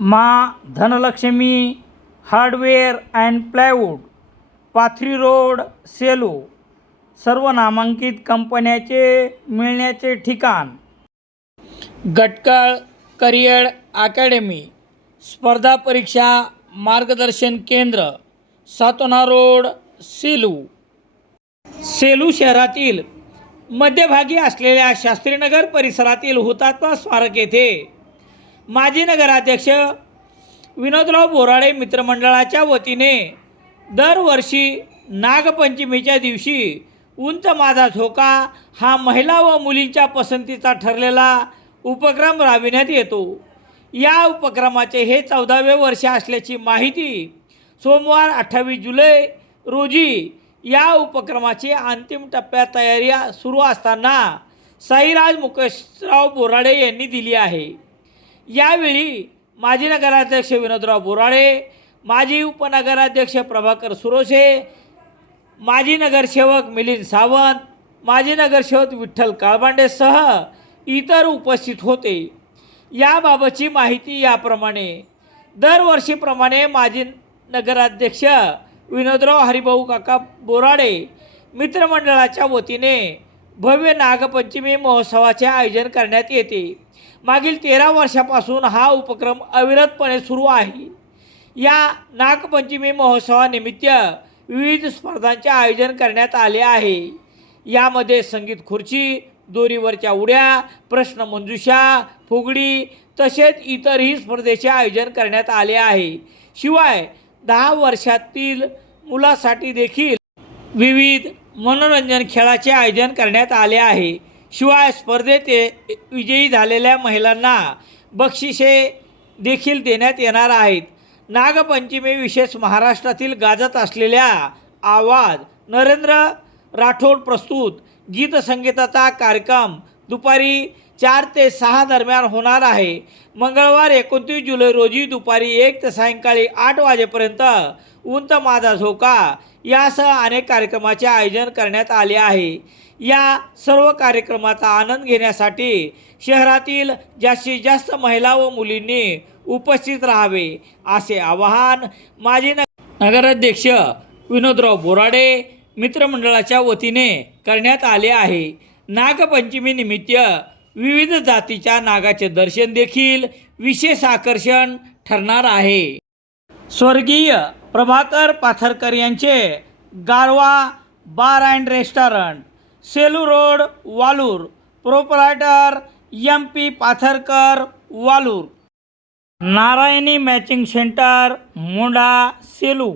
मा Dhanlakshmi hardware and plywood Pathri road Selu सर्व नामांकित कंपन्याचे मिळण्याचे ठिकाण. गटकळ करिअर अकॅडमी स्पर्धा परीक्षा मार्गदर्शन केंद्र सातोना रोड सेलू. सेलू शहरातील मध्यभागी असलेल्या शास्त्रीनगर परिसरातील हुतात्मा स्मारक येथे माजी नगराध्यक्ष विनोदराव बोराडे मित्रमंडळाच्या वतीने दरवर्षी नागपंचमीच्या दिवशी उंच माझा झोका हा महिला व मुलींच्या पसंतीचा ठरलेला उपक्रम राबविण्यात येतो. या उपक्रमाचे हे चौदावे वर्ष असल्याची माहिती सोमवार अठ्ठावीस जुलै रोजी या उपक्रमाची अंतिम टप्प्यात तयारी सुरू असताना साईराज मुकेशराव बोराडे यांनी दिली आहे. यावेळी माजी नगराध्यक्ष विनोदराव बोराडे माजी उपनगराध्यक्ष प्रभाकर सुरोशे माजी नगरसेवक मिलिंद सावंत माजी नगरसेवक विठ्ठल काळबांडेसह इतर उपस्थित होते. याबाबतची माहिती याप्रमाणे दरवर्षीप्रमाणे माजी नगराध्यक्ष विनोदराव हरिभाऊ काका बोराडे मित्रमंडळाच्या वतीने भव्य नागपंचमी महोत्सवाचे आयोजन करण्यात येते. मागील तेरा वर्षापासून हा उपक्रम अविरतपणे सुरू आहे. या नागपंचमी महोत्सवानिमित्त विविध स्पर्धांचे आयोजन करण्यात आले आहे. यामध्ये संगीत खुर्ची दोरीवरच्या उड्या प्रश्नमंजुषा फुगडी तसेच इतरही स्पर्धेचे आयोजन करण्यात आले आहे. शिवाय दहा वर्षातील मुलासाठी देखील विविध मनोरंजन खेळाचे आयोजन करण्यात आले आहे. शिवाय स्पर्धेत विजयी झालेल्या महिलांना बक्षिसे देखील देण्यात येणार आहेत. नागपंचमी विशेष महाराष्ट्रातील गाजत असलेल्या आवाज नरेंद्र राठोड प्रस्तुत गीतसंगीताचा कार्यक्रम दुपारी चार ते सहा दरम्यान होणार आहे. मंगळवार एकोणतीस जुलै रोजी दुपारी एक ते सायंकाळी आठ वाजेपर्यंत उंच माझा झोका यासह अनेक कार्यक्रमाचे आयोजन करण्यात आले आहे. या सर्व कार्यक्रमाचा आनंद घेण्यासाठी शहरातील जास्तीत जास्त महिला व मुलींनी उपस्थित राहावे असे आवाहन माजी न नगराध्यक्ष विनोदराव बोराडे मित्रमंडळाच्या वतीने करण्यात आले आहे. नागपंचमीनिमित्त विविध जातीच्या नागाचे दर्शन देखील विशेष आकर्षण ठरणार आहे. स्वर्गीय प्रभाकर पाथरकर यांचे Garva bar and restaurant Selu road Walur proprietor M P Patharkar Walur. Narayani matching centre Monda Selu.